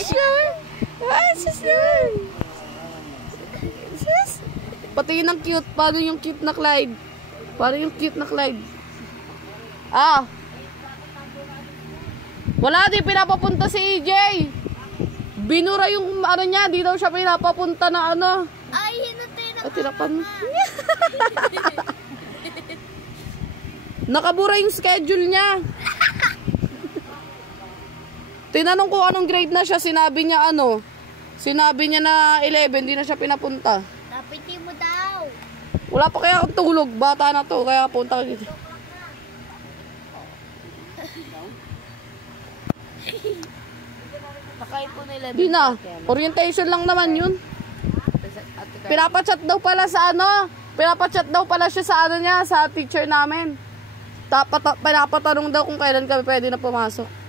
Ay, sus naman. Sus. Pati yun ang cute. Paano yung cute na Clyde? Paano yung cute na Clyde? Ah. Wala, di pinapapunta si EJ. Binura yung ano niya. Di daw siya pinapapunta na ano. Ay, hinatay na. At tinapan mo. Nakabura yung schedule niya. Tinanong ko anong grade na siya, sinabi niya ano. Sinabi niya na 11, hindi na siya pinapunta. Napiti mo daw. Wala pa kaya akong tulog, bata na to, kaya punta ka dito. Nakaipon nila. Di na, orientation lang naman yun. Pinapachat daw pala sa ano, pinapachat daw pala siya sa ano niya, sa teacher namin. Pinapatanong daw kung kailan kami pwede na pumasok.